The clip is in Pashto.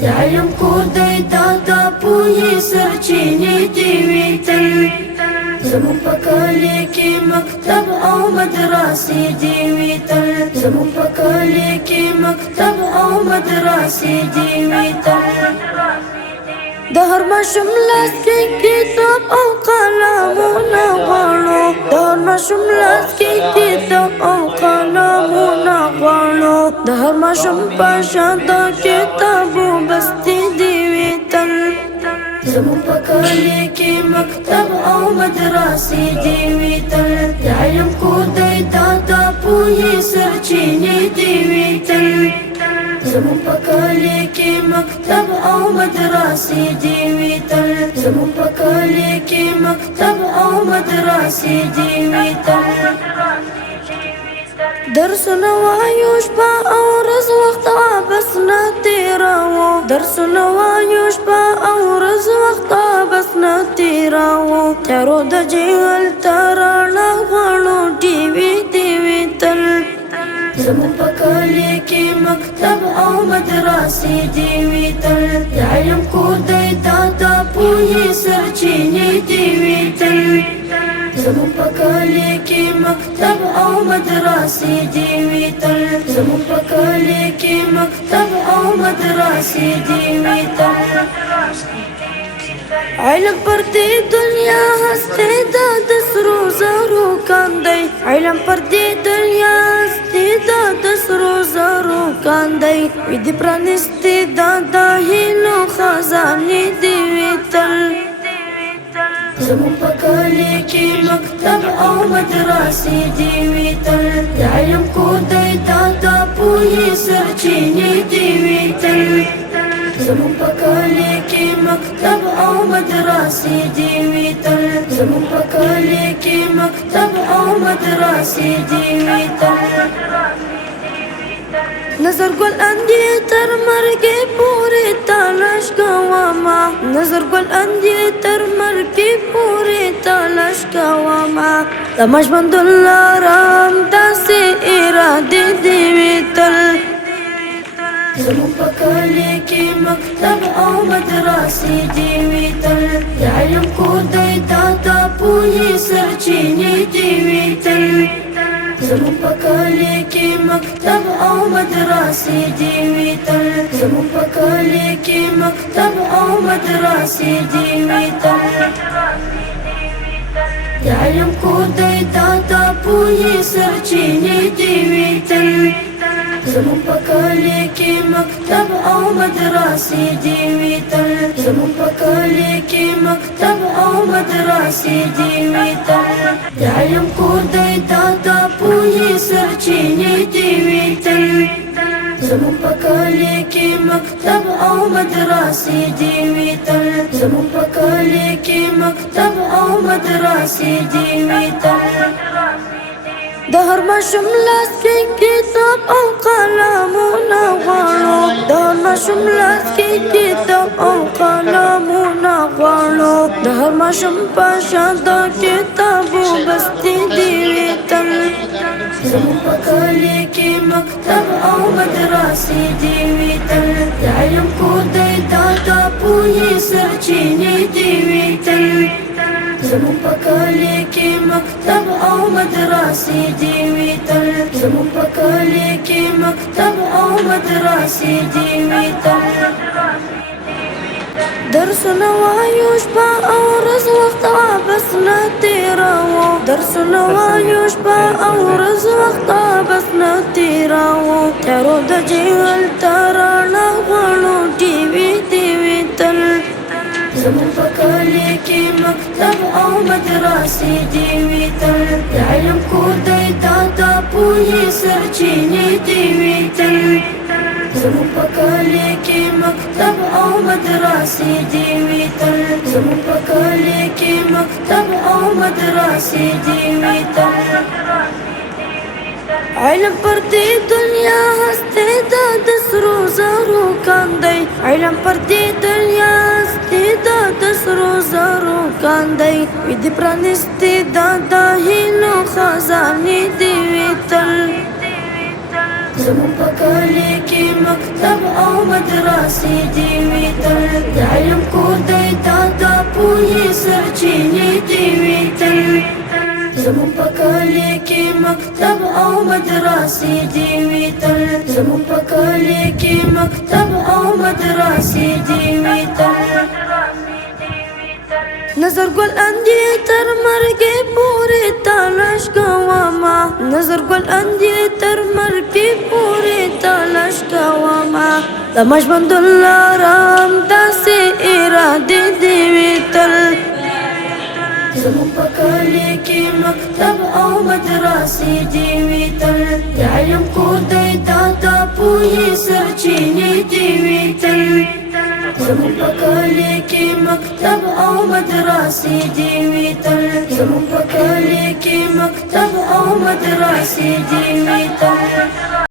د علم کور دی دا د پوهې سرچینې دې وي تل زموږ په کلي کې مکتب او مدرسې دې وي تل زموږ په کلي کې مکتب او مدرسې دې وي تل د هر ماشوم لاس کې کتاب او قلمونه غواړو د هر ماشوم لاس کې کتاب او قلمونه غواړو د هر ماشوم په شان د کتابو بستې دې وي تل زموږ په کلي کې مکتب او مدرسې دې وي تل د علم کور دی دا د پوهې سرچینې دې وي تل زموږ په کلي کې مکتب او مدرسې دې وي تل زموږ په کلي کې مکتب او مدرسې دې وي تل درسونه وایو شپه او ورځ وخت بس نه تېروو درسونه وایو شپه او ورځ وخت بس نه تېروو تیارو د جهل ته رڼا غواړو ټي وي دې وي تل زموږ په کلي کې مکتب او مدرسې دې وي تل د علم کور دی دا د پوهې سرچینې دې وي تل زموږ په کلي کې مکتب او مدرسې دې وي تل زموږ په کلي کې مکتب او مدرسې دې وي تل علم پر دې دنیا هسته د سرو زرو کاندي علم پر دې دنیا هسته د سرو زرو کاندي وې دې پرانستې د هیلو خزانې دې وي تل زموږ په کلي کې مکتب او مدرسې دې وي تل د علم کور دی دا د پوهې سرچینې دې وي تل زموږ په کلي کې مکتب او مدرسې دې وي تل زموږ په کلي کې مکتب او مدرسې دې وي تل نظر ګل اندې تر مرګې پورې تلاش کوما نظر ګل اندې تر مرګې پورې تلاش کوما د مجمند الارام داسې اراده دې وي تل زموږ په کلي کې مکتب او مدرسې دې وي تل د علم کور دی دا د پوهې سرچینې دې وي تل زموږ په کلي کې مکتب او مدرسې دې وي تل زموږ په کلي کې مکتب او مدرسې دې وي تل د علم کور دی دا د پوهې سرچینې دې وي تل زموږ په کلي کې مکتب او مدرسې دې وي تل زموږ په کلي کې مکتب او مدرسې دې وي تل د علم کور دی دا د پوهې سرچینې دې وي تل زموږ په کلي کې مکتب او مدرسې دې وي تل زموږ په کلي کې مکتب او مدرسې دې وي تل د هر ماشوم لاس کې کتاب او قلمونه غواړو د هر ماشوم لاس کې کتاب او قلمونه غواړو د هر ماشوم په شان د کتابو بستې دې وي تل زموږ په کلي کې مکتب او مدرسې دې وي تل د علم کور دی دا د پوهې سرچینې دې وي تل زموږ په کلي کې مکتب او مدرسې دې وي تل زموږ په کلي کې مکتب او مدرسې دې وي تل درسونه وایو شپه او ورځ وخت بس نه تېروو درسونه وایو شپه او ورځ وخت بس نه تېروو تیارو د جهل ته رڼا غواړو ټي وي دې وي تل زموږ په کلي کې مکتب او مدرسې دې وي تل د علم کور دی دا د پوهې سرچینې دې وي تل زموږ په کلي کې مکتب او مدرسې دې وي تل زموږ په کلي کې مکتب او مدرسې دې وي تل علم پر دې دنیا هسته د سرو زرو کاندي علم پر دې دنیا هسته د سرو زرو کاندي وې دې پرانستې د هیلو خزانې دې وي تل زمون په کلی کې مکتب او مدرسې دې وي تل د علم کور دی دا د پوهې سرچینې دې وي تل زمون په کلی کې مکتب او مدرسې دې وي تل زمون په کلی کې مکتب او مدرسې دې وي تل نظر گل اندی تر مرگی پوری تلاش کواما نظر گل اندی تر مرگی پوری تلاش کواما دمش بند اللہ رام داسی ارادی دیوی تل زمون په کلی کې مکتب او مدرسې دې وي تل د علم کور دی دا د پوهې سرچینې دې وي تل زمون په کلی کې مکتب او مدرسې دې وي تل زمون په کلی کې مکتب او مدرسې دې وي تل